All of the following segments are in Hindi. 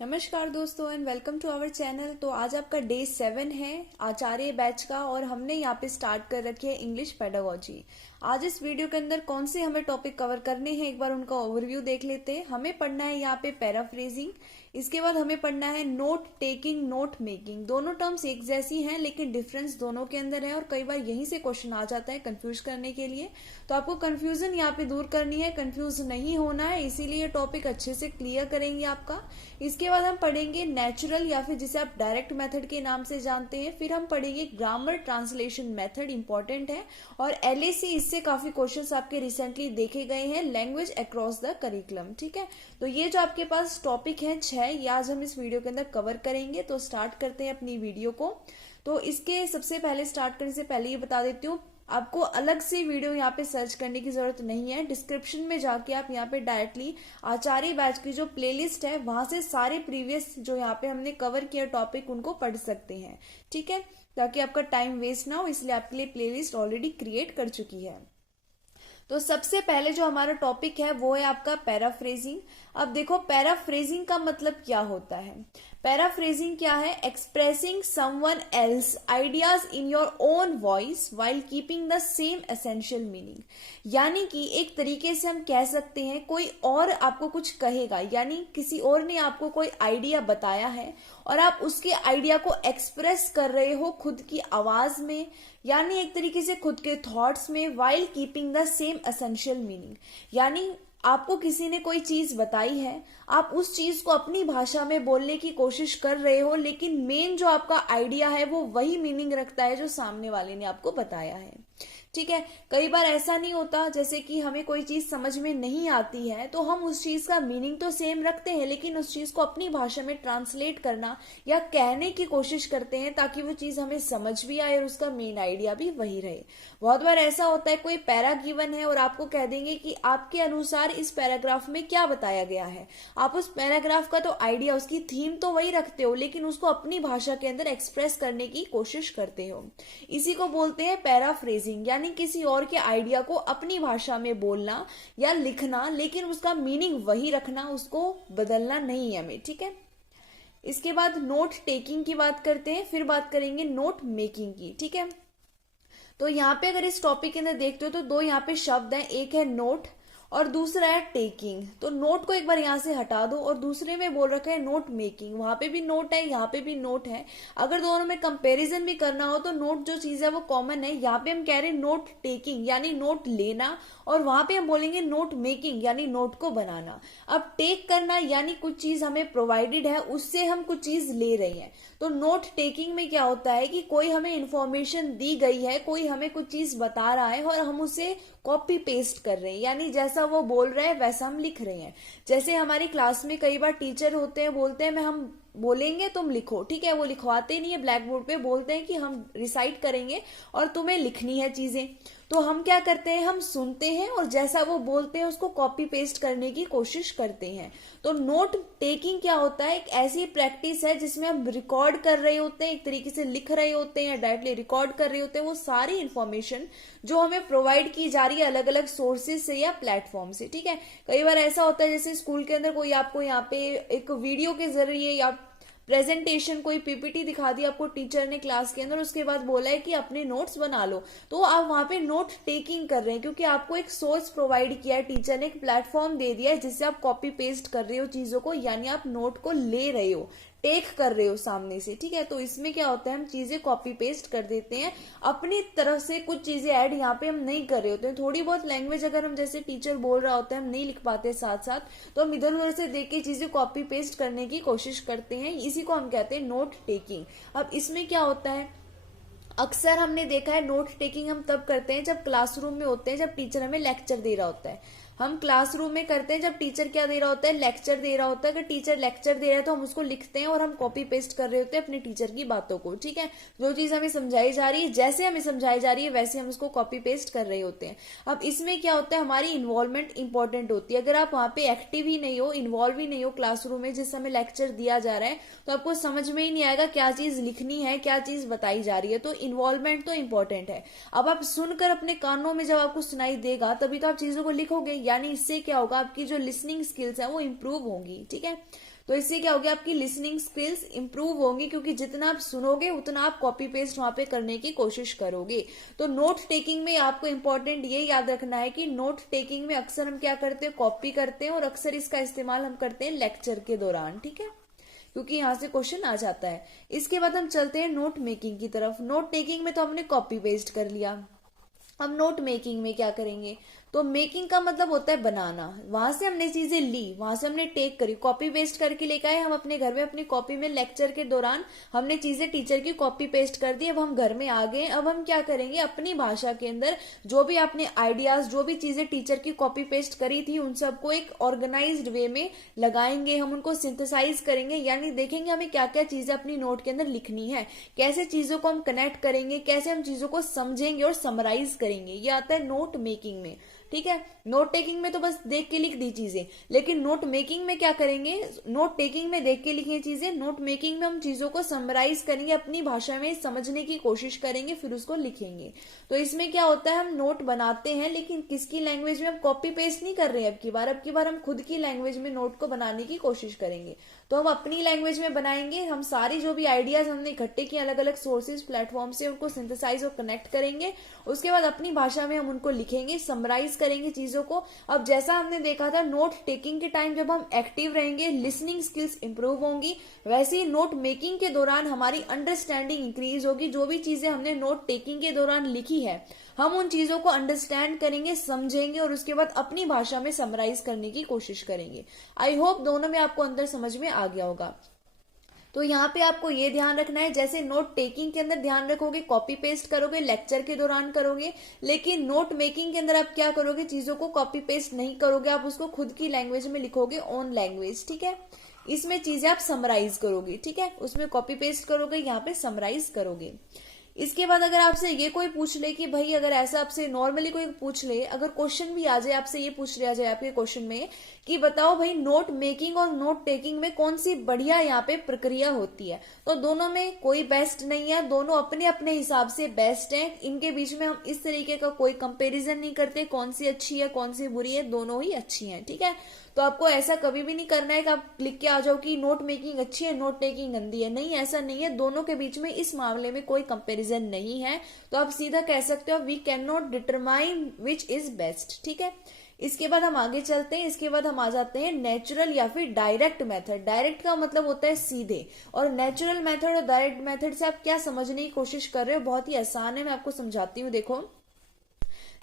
नमस्कार दोस्तों and welcome to our channel. तो आज आपका डे 7 है आचार्य बैच का और हमने यहाँ पे स्टार्ट कर रखी है इंग्लिश पेडागोजी। आज इस वीडियो के अंदर कौन से हमें टॉपिक कवर करने हैं एक बार उनका ओवरव्यू देख लेते हैं। हमें पढ़ना है यहाँ पे पैराफ्रेजिंग, इसके बाद हमें पढ़ना है नोट टेकिंग, नोट मेकिंग। दोनों टर्म्स एक जैसी हैं लेकिन डिफरेंस दोनों के अंदर है और कई बार यहीं से क्वेश्चन आ जाता है कंफ्यूज करने के लिए। तो आपको कंफ्यूजन यहाँ पे दूर करनी है, कंफ्यूज नहीं होना है, इसीलिए टॉपिक अच्छे से क्लियर करेंगे आपका। इसके बाद हम पढ़ेंगे नेचुरल या फिर जिसे आप डायरेक्ट मेथड के नाम से जानते हैं। फिर हम पढ़ेंगे ग्रामर ट्रांसलेशन मेथड, इंपॉर्टेंट है। और एलएसी, इससे काफी क्वेश्चंस आपके रिसेंटली देखे गए हैं, लैंग्वेज अक्रॉस द करिकुलम। ठीक है, तो ये जो आपके पास टॉपिक है 6, ये आज हम इस वीडियो के अंदर कवर करेंगे। तो स्टार्ट करते हैं अपनी वीडियो को। तो इसके सबसे पहले स्टार्ट करने से पहले ये बता देती हूँ, आपको अलग से वीडियो यहाँ पे सर्च करने की जरूरत नहीं है। डिस्क्रिप्शन में जाके आप यहाँ पे डायरेक्टली आचार्य बैच की जो प्लेलिस्ट है वहां से सारे प्रीवियस जो यहाँ पे हमने कवर किया टॉपिक उनको पढ़ सकते हैं। ठीक है, ताकि आपका टाइम वेस्ट ना हो, इसलिए आपके लिए प्लेलिस्ट ऑलरेडी क्रिएट कर चुकी है। तो सबसे पहले जो हमारा टॉपिक है वो है आपका पैराफ्रेजिंग। अब देखो, पैराफ्रेजिंग का मतलब क्या होता है। पैराफ्रेजिंग क्या है? Expressing someone else ideas in your own voice while keeping the same essential meaning. यानी कि एक तरीके से हम कह सकते हैं कोई और आपको कुछ कहेगा, यानी किसी और ने आपको कोई आइडिया बताया है और आप उसके आइडिया को एक्सप्रेस कर रहे हो खुद की आवाज में, यानी एक तरीके से खुद के थॉट्स में, while keeping the same essential meaning. यानी आपको किसी ने कोई चीज बताई है, आप उस चीज को अपनी भाषा में बोलने की कोशिश कर रहे हो, लेकिन मेन जो आपका आइडिया है वो वही मीनिंग रखता है जो सामने वाले ने आपको बताया है। ठीक है, कई बार ऐसा नहीं होता, जैसे कि हमें कोई चीज समझ में नहीं आती है तो हम उस चीज का मीनिंग तो सेम रखते हैं लेकिन उस चीज को अपनी भाषा में ट्रांसलेट करना या कहने की कोशिश करते हैं ताकि वो चीज हमें समझ भी आए और उसका मेन आइडिया भी वही रहे। बहुत बार ऐसा होता है, कोई पैरा गिवन है और आपको कह देंगे कि आपके अनुसार इस पैराग्राफ में क्या बताया गया है। आप उस पैराग्राफ का तो आइडिया, उसकी थीम तो वही रखते हो लेकिन उसको अपनी भाषा के अंदर एक्सप्रेस करने की कोशिश करते हो। इसी को बोलते हैं पैराफ्रेजिंग, यानी किसी और के आइडिया को अपनी भाषा में बोलना या लिखना, लेकिन उसका मीनिंग वही रखना, उसको बदलना नहीं है हमें। ठीक है, इसके बाद नोट टेकिंग की बात करते हैं, फिर बात करेंगे नोट मेकिंग की। ठीक है, तो यहाँ पे अगर इस टॉपिक के अंदर देखते हो तो दो यहाँ पे शब्द हैं, एक है नोट और दूसरा है टेकिंग। तो नोट को एक बार यहाँ से हटा दो और दूसरे में बोल रखा है नोट मेकिंग। वहां पे भी नोट है, यहाँ पे भी नोट है। अगर दोनों में कंपैरिजन भी करना हो तो नोट जो चीज है वो कॉमन है। यहाँ पे हम कह रहे हैं नोट टेकिंग यानी नोट लेना, और वहां पे हम बोलेंगे नोट मेकिंग यानी नोट को बनाना। अब टेक करना यानी कुछ चीज हमें प्रोवाइडेड है, उससे हम कुछ चीज ले रहे हैं। तो नोट टेकिंग में क्या होता है कि कोई हमें इंफॉर्मेशन दी गई है, कोई हमें कुछ चीज बता रहा है और हम उसे कॉपी पेस्ट कर रहे हैं, यानी जैसा वो बोल रहा है वैसा हम लिख रहे हैं। जैसे हमारी क्लास में कई बार टीचर होते हैं, बोलते हैं मैं हम बोलेंगे तुम लिखो। ठीक है, वो लिखवाते नहीं है ब्लैक बोर्ड पे, बोलते हैं कि हम रिसाइट करेंगे और तुम्हें लिखनी है चीजें। तो हम क्या करते हैं, हम सुनते हैं और जैसा वो बोलते हैं उसको कॉपी पेस्ट करने की कोशिश करते हैं। तो नोट टेकिंग क्या होता है, एक ऐसी प्रैक्टिस है जिसमें हम रिकॉर्ड कर रहे होते हैं, एक तरीके से लिख रहे होते हैं या डायरेक्टली रिकॉर्ड कर रहे होते हैं वो सारी इंफॉर्मेशन जो हमें प्रोवाइड की जा रही है अलग अलग सोर्सेज से या प्लेटफॉर्म से। ठीक है, कई बार ऐसा होता है जैसे स्कूल के अंदर कोई आपको यहाँ पे एक वीडियो के जरिए या प्रेजेंटेशन, कोई पीपीटी दिखा दी आपको टीचर ने क्लास के अंदर, उसके बाद बोला है कि अपने नोट्स बना लो, तो आप वहां पे नोट टेकिंग कर रहे हैं क्योंकि आपको एक सोर्स प्रोवाइड किया है, टीचर ने एक प्लेटफॉर्म दे दिया है जिससे आप कॉपी पेस्ट कर रहे हो चीजों को, यानी आप नोट को ले रहे हो, टेक कर रहे हो सामने से। ठीक है, तो इसमें क्या होता है, हम चीजें कॉपी पेस्ट कर देते हैं, अपनी तरफ से कुछ चीजें ऐड यहाँ पे हम नहीं कर रहे होते हैं। थोड़ी बहुत लैंग्वेज अगर हम जैसे टीचर बोल रहा होता है हम नहीं लिख पाते साथ साथ, तो हम इधर उधर से देख के चीजें कॉपी पेस्ट करने की कोशिश करते हैं, इसी को हम कहते हैं नोट टेकिंग। अब इसमें क्या होता है, अक्सर हमने देखा है नोट टेकिंग हम तब करते हैं जब क्लासरूम में होते हैं, जब टीचर हमें लेक्चर दे रहा होता है। हम क्लासरूम में करते हैं जब टीचर क्या दे रहा होता है, लेक्चर दे रहा होता है। अगर टीचर लेक्चर दे रहा है तो हम उसको लिखते हैं और हम कॉपी पेस्ट कर रहे होते हैं अपने टीचर की बातों को। ठीक है, जो चीज हमें समझाई जा रही है, जैसे हमें समझाई जा रही है वैसे हम उसको कॉपी पेस्ट कर रहे होते हैं। अब इसमें क्या होता है, हमारी इन्वॉल्वमेंट इंपॉर्टेंट होती है। अगर आप वहां पे एक्टिव ही नहीं हो, इन्वॉल्व ही नहीं हो क्लासरूम में जिस समय लेक्चर दिया जा रहा है, तो आपको समझ में ही नहीं आएगा क्या चीज लिखनी है, क्या चीज बताई जा रही है। तो इन्वॉल्वमेंट तो इंपॉर्टेंट है। अब आप सुनकर अपने कानों में जब आपको सुनाई देगा तभी तो आप चीजों को लिखोगे, यानी इससे क्या होगा, आपकी जो लिसनिंग स्किल्स है वो इंप्रूव होंगी। ठीक है, तो इससे क्या होगी, आपकी लिसनिंग स्किल्स इंप्रूव होंगी, क्योंकि जितना आप सुनोगे उतना आप कॉपी पेस्ट वहां पे करने की कोशिश करोगे। तो नोट टेकिंग में आपको इंपॉर्टेंट ये याद रखना है कि नोट टेकिंग में अक्सर हम क्या करते हैं, कॉपी करते हैं, और अक्सर इसका इस्तेमाल हम करते हैं लेक्चर के दौरान, ठीक है, क्योंकि यहां से क्वेश्चन आ जाता है। इसके बाद हम चलते हैं नोट मेकिंग की तरफ। नोट टेकिंग में तो हमने कॉपी पेस्ट कर लिया, अब नोट मेकिंग में क्या करेंगे, तो मेकिंग का मतलब होता है बनाना। वहां से हमने चीजें ली, वहां से हमने टेक करी, कॉपी पेस्ट करके लेकर आए हम अपने घर में अपनी कॉपी में, लेक्चर के दौरान हमने चीजें टीचर की कॉपी पेस्ट कर दी। अब हम घर में आ गए, अब हम क्या करेंगे, अपनी भाषा के अंदर जो भी आपने आइडियाज, जो भी चीजें टीचर की कॉपी पेस्ट करी थी, उन सबको एक ऑर्गेनाइज्ड वे में लगाएंगे, हम उनको सिंथेसाइज करेंगे, यानी देखेंगे हमें क्या क्या चीजें अपनी नोट के अंदर लिखनी है, कैसे चीजों को हम कनेक्ट करेंगे, कैसे हम चीजों को समझेंगे और समराइज करेंगे। ये आता है नोट मेकिंग में, ठीक है। नोट टेकिंग में तो बस देख के लिख दी चीजें, लेकिन नोट मेकिंग में क्या करेंगे, नोट टेकिंग में देख के लिखी चीजें, नोट मेकिंग में हम चीजों को समराइज करेंगे, अपनी भाषा में समझने की कोशिश करेंगे, फिर उसको लिखेंगे। तो इसमें क्या होता है, हम नोट बनाते हैं, लेकिन किसकी लैंग्वेज में, हम कॉपी पेस्ट नहीं कर रहे हैं। अब की बार हम खुद की लैंग्वेज में नोट को बनाने की कोशिश करेंगे। तो हम अपनी लैंग्वेज में बनाएंगे, हम सारी जो भी आइडियाज हमने इकट्ठे किए अलग अलग सोर्सेज प्लेटफॉर्म से, उनको सिंथेसाइज और कनेक्ट करेंगे। उसके बाद अपनी भाषा में हम उनको लिखेंगे, समराइज करेंगे चीजों को। अब जैसा हमने देखा था, नोट टेकिंग के टाइम जब हम एक्टिव रहेंगे, लिसनिंग स्किल्स इंप्रूव होंगी, वैसे ही नोट मेकिंग के दौरान हमारी अंडरस्टैंडिंग इंक्रीज होगी। जो भी चीजें हमने नोट टेकिंग के दौरान लिखी है, हम उन चीजों को अंडरस्टैंड करेंगे, समझेंगे, और उसके बाद अपनी भाषा में समराइज करने की कोशिश करेंगे। आई होप दोनों में आपको अंदर समझ में आ गया होगा। तो यहाँ पे आपको ये ध्यान रखना है, जैसे नोट टेकिंग के अंदर ध्यान रखोगे, कॉपी पेस्ट करोगे, लेक्चर के दौरान करोगे, लेकिन नोट मेकिंग के अंदर आप क्या करोगे, चीजों को कॉपी पेस्ट नहीं करोगे, आप उसको खुद की लैंग्वेज में लिखोगे, ओन लैंग्वेज, ठीक है। इसमें चीजें आप समराइज करोगे, ठीक है, उसमें कॉपी पेस्ट करोगे, यहाँ पे समराइज करोगे। इसके बाद अगर आपसे ये कोई पूछ ले कि भाई, अगर ऐसा आपसे नॉर्मली कोई पूछ ले, अगर क्वेश्चन भी आ जाए, आपसे ये पूछ लिया जाए आपके क्वेश्चन में कि बताओ भाई, नोट मेकिंग और नोट टेकिंग में कौन सी बढ़िया यहाँ पे प्रक्रिया होती है, तो दोनों में कोई बेस्ट नहीं है, दोनों अपने अपने हिसाब से बेस्ट है। इनके बीच में हम इस तरीके का कोई कंपैरिजन नहीं करते, कौन सी अच्छी है कौन सी बुरी है, दोनों ही अच्छी है, ठीक है। तो आपको ऐसा कभी भी नहीं करना है कि आप लिख के आ जाओ कि नोट मेकिंग अच्छी है, नोट टेकिंग गंदी है, नहीं, ऐसा नहीं है। दोनों के बीच में इस मामले में कोई कंपैरिजन नहीं है, तो आप सीधा कह सकते हो we can not determine which is best, ठीक है। इसके बाद हम आगे चलते हैं। इसके बाद हम आ जाते हैं नेचुरल या फिर डायरेक्ट मेथड। डायरेक्ट का मतलब होता है सीधे, और नेचुरल मेथड और डायरेक्ट मेथड से आप क्या समझने की कोशिश कर रहे हो, बहुत ही आसान है, मैं आपको समझाती हूँ। देखो,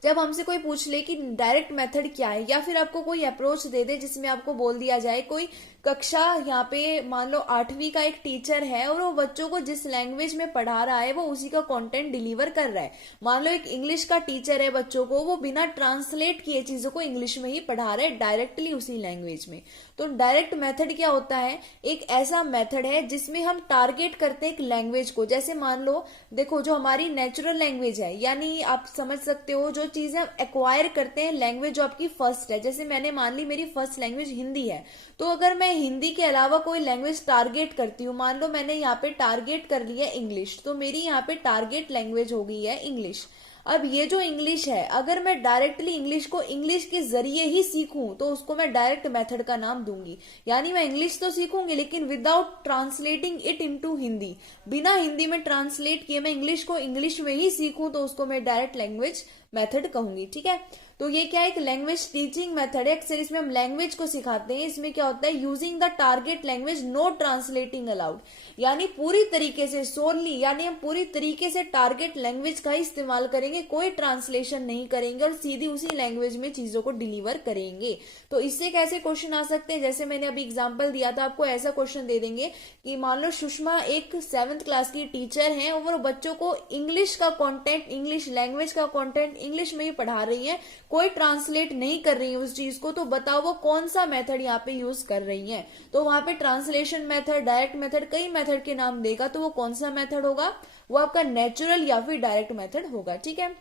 जब हमसे कोई पूछ ले कि डायरेक्ट मेथड क्या है, या फिर आपको कोई अप्रोच दे दे जिसमें आपको बोल दिया जाए, कोई कक्षा, यहाँ पे मान लो 8वीं का एक टीचर है और वो बच्चों को जिस लैंग्वेज में पढ़ा रहा है वो उसी का कंटेंट डिलीवर कर रहा है। मान लो एक इंग्लिश का टीचर है, बच्चों को वो बिना ट्रांसलेट किए चीजों को इंग्लिश में ही पढ़ा रहा है, डायरेक्टली उसी लैंग्वेज में। तो डायरेक्ट मेथड क्या होता है, एक ऐसा मेथड है जिसमें हम टारगेट करते हैं एक लैंग्वेज को। जैसे मान लो, देखो, जो हमारी नेचुरल लैंग्वेज है, यानी आप समझ सकते हो जो चीजें हम एक्वायर करते हैं, लैंग्वेज जो आपकी फर्स्ट है, जैसे मैंने मान ली मेरी फर्स्ट लैंग्वेज हिंदी है, तो अगर मैं हिंदी के अलावा कोई लैंग्वेज टारगेट करती हूँ, मान लो मैंने यहाँ पे टारगेट कर लिया इंग्लिश, तो मेरी यहाँ पे टारगेट लैंग्वेज हो गई है इंग्लिश। अब ये जो इंग्लिश है, अगर मैं डायरेक्टली इंग्लिश को इंग्लिश के जरिए ही सीखूं तो उसको मैं डायरेक्ट मेथड का नाम दूंगी। यानी मैं इंग्लिश तो सीखूंगी लेकिन without translating it into Hindi, बिना हिंदी में ट्रांसलेट किए मैं इंग्लिश को इंग्लिश में ही सीखूं तो उसको मैं डायरेक्ट लैंग्वेज मेथड कहूंगी, ठीक है। तो ये क्या है, एक लैंग्वेज टीचिंग मेथड है, अक्सर इसमें हम लैंग्वेज को सिखाते हैं। इसमें क्या होता है, using the target language, no translating allowed, यानी पूरी तरीके से सोरली, यानी हम पूरी तरीके से टारगेट लैंग्वेज का ही इस्तेमाल करेंगे, कोई ट्रांसलेशन नहीं करेंगे और सीधी उसी लैंग्वेज में चीजों को डिलीवर करेंगे। तो इससे कैसे क्वेश्चन आ सकते हैं, जैसे मैंने अभी एग्जाम्पल दिया था, आपको ऐसा क्वेश्चन दे देंगे कि मान लो सुषमा एक 7th क्लास की टीचर है और वो बच्चों को इंग्लिश का कॉन्टेंट, इंग्लिश लैंग्वेज का कॉन्टेंट इंग्लिश में ही पढ़ा रही है, कोई ट्रांसलेट नहीं कर रही है उस चीज को, तो बताओ वो कौन सा मेथड यहाँ पे यूज कर रही है। तो वहां पे ट्रांसलेशन मेथड, डायरेक्ट मेथड, कई मेथड के नाम देगा, तो वो कौन सा मेथड होगा, वो आपका नेचुरल या फिर डायरेक्ट मेथड होगा, ठीक है,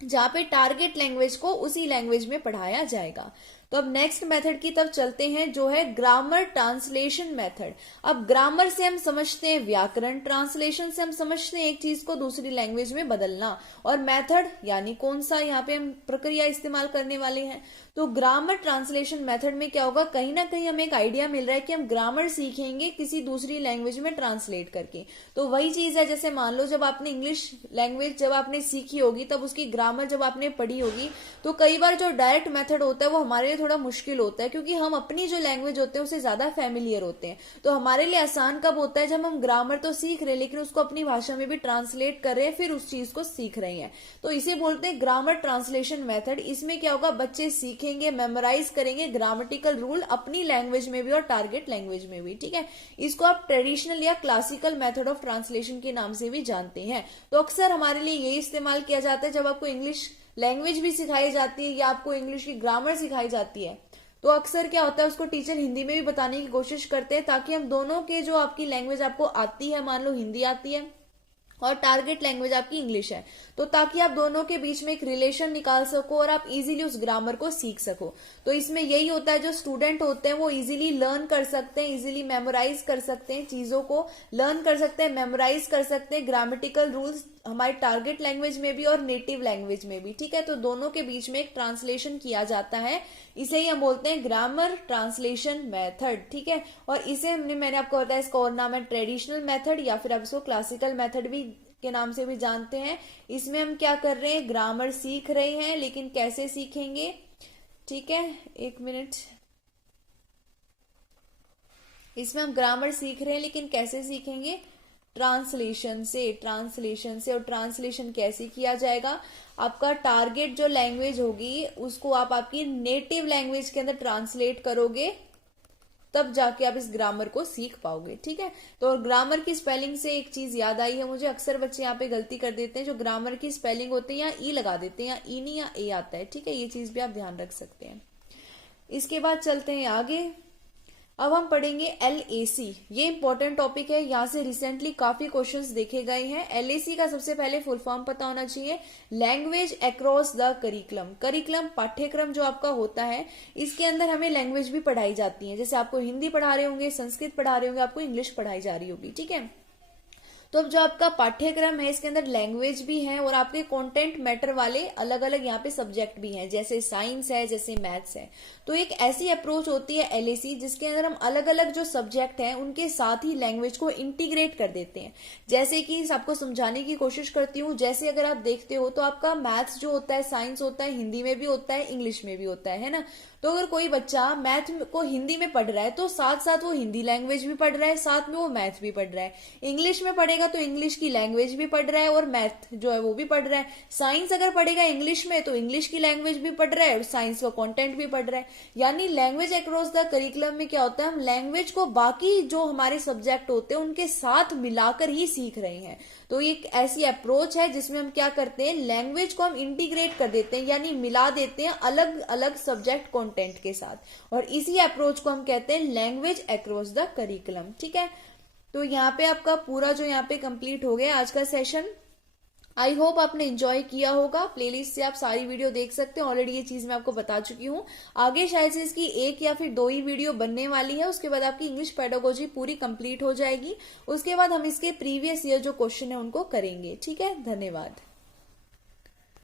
जहां पे टारगेट लैंग्वेज को उसी लैंग्वेज में पढ़ाया जाएगा। तो अब नेक्स्ट मेथड की तरफ चलते हैं, जो है ग्रामर ट्रांसलेशन मेथड। अब ग्रामर से हम समझते हैं व्याकरण, ट्रांसलेशन से हम समझते हैं एक चीज को दूसरी लैंग्वेज में बदलना, और मेथड यानी कौन सा यहाँ पे हम प्रक्रिया इस्तेमाल करने वाले हैं। तो ग्रामर ट्रांसलेशन मेथड में क्या होगा, कहीं ना कहीं हमें एक आइडिया मिल रहा है कि हम ग्रामर सीखेंगे किसी दूसरी लैंग्वेज में ट्रांसलेट करके। तो वही चीज है, जैसे मान लो जब आपने इंग्लिश लैंग्वेज जब आपने सीखी होगी, तब उसकी ग्रामर जब आपने पढ़ी होगी, तो कई बार जो डायरेक्ट मेथड होता है वो हमारे लिए थोड़ा मुश्किल होता है, क्योंकि हम अपनी जो लैंग्वेज होते हैं उससे ज्यादा फैमिलियर होते हैं। तो हमारे लिए आसान कब होता है, जब हम ग्रामर तो सीख रहे हैं लेकिन उसको अपनी भाषा में भी ट्रांसलेट कर रहे हैं, फिर उस चीज को सीख रहे हैं। तो इसे बोलते हैं ग्रामर ट्रांसलेशन मेथड। इसमें क्या होगा, बच्चे सीखेंगे, मेमोराइज करेंगे ग्रामेटिकल रूल अपनी लैंग्वेज में भी और टारगेट लैंग्वेज में भी, ठीक है। इसको आप ट्रेडिशनल या क्लासिकल मेथड ऑफ ट्रांसलेशन के नाम से भी जानते हैं। तो अक्सर हमारे लिए ये इस्तेमाल किया जाता है जब आपको इंग्लिश लैंग्वेज भी सिखाई जाती है या आपको इंग्लिश की ग्रामर सिखाई जाती है, तो अक्सर क्या होता है उसको टीचर हिंदी में भी बताने की कोशिश करते हैं, ताकि हम दोनों के जो आपकी लैंग्वेज आपको आती है, मान लो हिंदी आती है और टारगेट लैंग्वेज आपकी इंग्लिश है, तो ताकि आप दोनों के बीच में एक रिलेशन निकाल सको और आप इजीली उस ग्रामर को सीख सको। तो इसमें यही होता है, जो स्टूडेंट होते हैं वो इजीली लर्न कर सकते हैं, इजीली मेमोराइज कर सकते हैं, चीजों को लर्न कर सकते हैं, मेमोराइज कर सकते हैं, ग्रामेटिकल रूल्स हमारी टारगेट लैंग्वेज में भी और नेटिव लैंग्वेज में भी, ठीक है। तो दोनों के बीच में एक ट्रांसलेशन किया जाता है, इसे ही हम बोलते हैं ग्रामर ट्रांसलेशन मेथड, ठीक है। और इसे मैंने आपको बताया, इसका और नाम है ट्रेडिशनल मेथड या फिर आप इसको क्लासिकल मेथड भी के नाम से भी जानते हैं। इसमें हम क्या कर रहे हैं, ग्रामर सीख रहे हैं, लेकिन कैसे सीखेंगे, ठीक है, एक मिनट। इसमें हम ग्रामर सीख रहे हैं लेकिन कैसे सीखेंगे, ट्रांसलेशन से। और ट्रांसलेशन कैसे किया जाएगा, आपका टारगेट जो लैंग्वेज होगी उसको आप आपकी नेटिव लैंग्वेज के अंदर ट्रांसलेट करोगे, तब जाके आप इस ग्रामर को सीख पाओगे, ठीक है। तो ग्रामर की स्पेलिंग से एक चीज याद आई है मुझे, अक्सर बच्चे यहाँ पे गलती कर देते हैं, जो ग्रामर की स्पेलिंग होती है यहाँ ई लगा देते हैं, या ई नहीं या ए आता है, ठीक है। ये चीज भी आप ध्यान रख सकते हैं। इसके बाद चलते हैं आगे। अब हम पढ़ेंगे LAC। ये इंपॉर्टेंट टॉपिक है, यहाँ से रिसेंटली काफी क्वेश्चंस देखे गए हैं। LAC का सबसे पहले फुल फॉर्म पता होना चाहिए, language across the curriculum. Curriculum पाठ्यक्रम जो आपका होता है, इसके अंदर हमें लैंग्वेज भी पढ़ाई जाती है, जैसे आपको हिंदी पढ़ा रहे होंगे, संस्कृत पढ़ा रहे होंगे, आपको इंग्लिश पढ़ाई जा रही होगी, ठीक है। तो अब जो आपका पाठ्यक्रम है इसके अंदर लैंग्वेज भी है और आपके कंटेंट मैटर वाले अलग अलग यहाँ पे सब्जेक्ट भी हैं, जैसे साइंस है, जैसे मैथ्स है। तो एक ऐसी अप्रोच होती है LAC जिसके अंदर हम अलग अलग जो सब्जेक्ट हैं उनके साथ ही लैंग्वेज को इंटीग्रेट कर देते हैं। जैसे कि आपको समझाने की कोशिश करती हूँ, जैसे अगर आप देखते हो तो आपका मैथ्स जो होता है, साइंस होता है, हिंदी में भी होता है, इंग्लिश में भी होता है ना। तो अगर कोई बच्चा मैथ को हिंदी में पढ़ रहा है तो साथ साथ वो हिंदी लैंग्वेज भी पढ़ रहा है, साथ में वो मैथ भी पढ़ रहा है। इंग्लिश में पढ़ेगा तो इंग्लिश की लैंग्वेज भी पढ़ रहा है और मैथ जो है वो भी पढ़ रहा है। साइंस अगर पढ़ेगा इंग्लिश में तो इंग्लिश की लैंग्वेज भी पढ़ रहा है और साइंस का कंटेंट भी पढ़ रहा है। यानी लैंग्वेज अक्रॉस द करिकुलम में क्या होता है, हम लैंग्वेज को बाकी जो हमारे सब्जेक्ट होते हैं उनके साथ मिलाकर ही सीख रहे हैं। तो ये एक ऐसी अप्रोच है जिसमें हम क्या करते हैं, लैंग्वेज को हम इंटीग्रेट कर देते हैं, यानी मिला देते हैं अलग अलग सब्जेक्ट कंटेंट के साथ, और इसी अप्रोच को हम कहते हैं लैंग्वेज अक्रॉस द करिकुलम, ठीक है। तो यहाँ पे आपका पूरा जो यहाँ पे कंप्लीट हो गया आज का सेशन। आई होप आपने एंजॉय किया होगा। प्लेलिस्ट से आप सारी वीडियो देख सकते हैं, ऑलरेडी ये चीज मैं आपको बता चुकी हूँ। आगे शायद से इसकी एक या फिर 2 ही वीडियो बनने वाली है, उसके बाद आपकी इंग्लिश पेडागोजी पूरी कंप्लीट हो जाएगी। उसके बाद हम इसके प्रीवियस ईयर जो क्वेश्चन है उनको करेंगे, ठीक है। धन्यवाद।